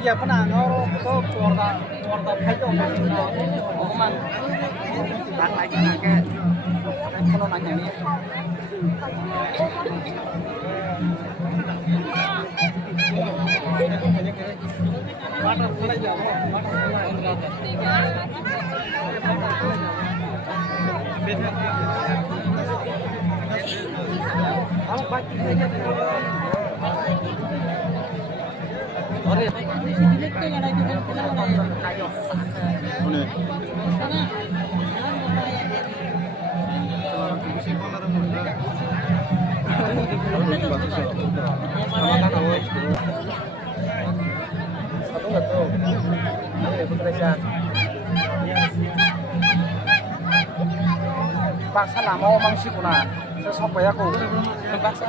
ya penang orang itu keluarga itu orang lagi nake kalau nanya nih paksa lama omang sih kuna sesuatu ya aku paksa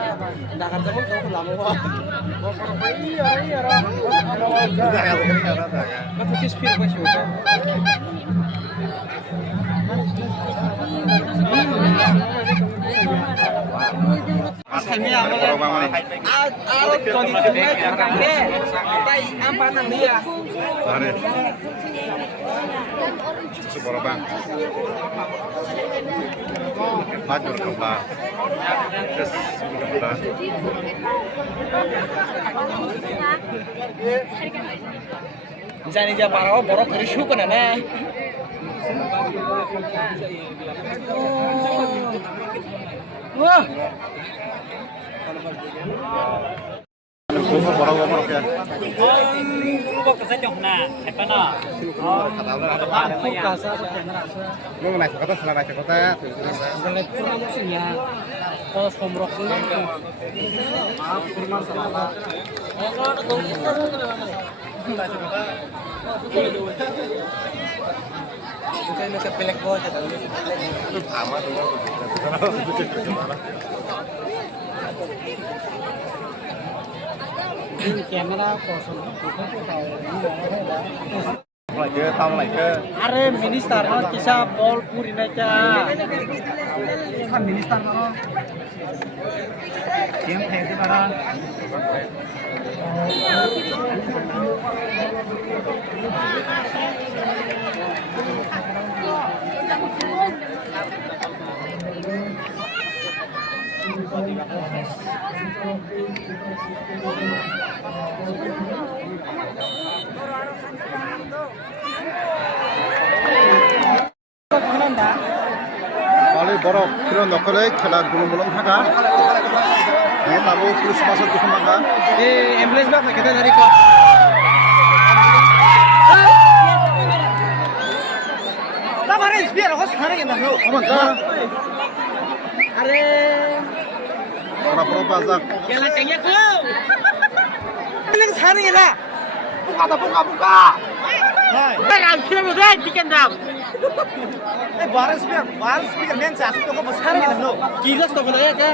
jangan sebut kau lama kok iya aku kispir pas itu asalnya arut jadi tunai kakek tai ampanan dia Subur bang, majur kembang, terus kembang. Misalnya dia parau borok kerisuk kan ana. Wah. Kumur borok ya. Kok kesenjok na, apa na? Lu naik kota setelah naik kota. Naik kurang musimnya. Kalau somrok dulu. Maaf, kurang salah. Bukan nak pelek bol je tadi. Sama tu. Ini kamera kosong. Lagi tahun lagi. Are minister no kisah bol puri naca. Kan minister no. Yang hebat para. Kali borok kira nokole kela gulung-gulung thaga. Ini tahu terus masuk ke mana? Ambulans bak kita dari kok. Tabarin biar kok sekarang ya bro. Aman dah. Are Pura-pura bazak. kela cengnya ku. Bilang sekarang ya lah. Buka. Hai. Kan kira udah chicken dam. Baris biar men sa tu kok sekarang ya bro. Gila stop ya ka.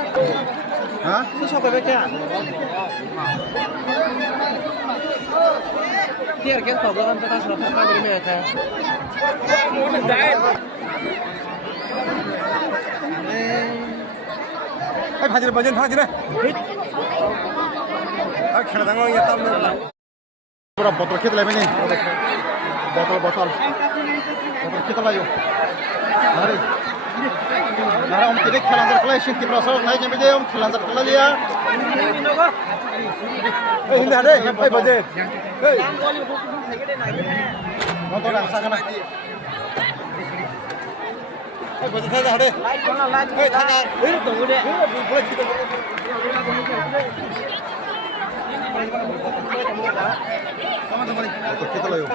Hah? Itu siapa baca? Biar kan kau belakang kita sudah pernah dari mereka. Hajar bajan hajar. Kena tanggung ya tam. Pura botol kita lagi ni. Botol. Kita lagi. Mari. Nara om tidak kelanjar kelai sih kita rasa naik jam ini om kelanjar kelai dia. Ini ada, budget. Nonton dah sana. Budget saja ada. Tanya. Ini tunggu deh. Kita lagi.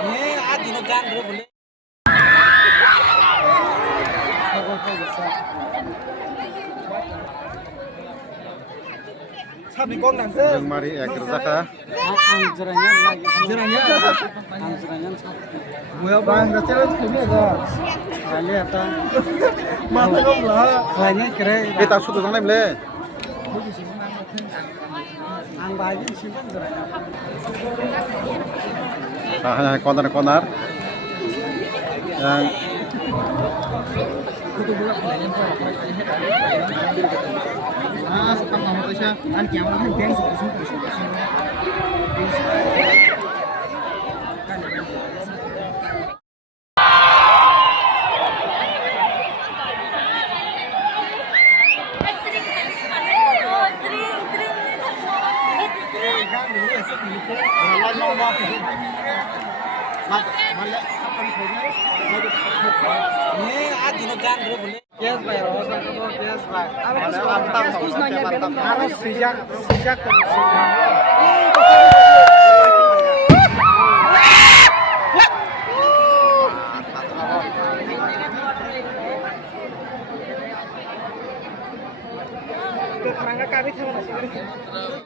Ini adi negan dulu boleh. Sabi kong nang sir. Mari ya kerja kah? Jeranya. Gua bang kecil ini ada. Kali apa? Mata kau lah. Kayaknya kira. Kita sudah sana boleh. Konar yang kerangka kami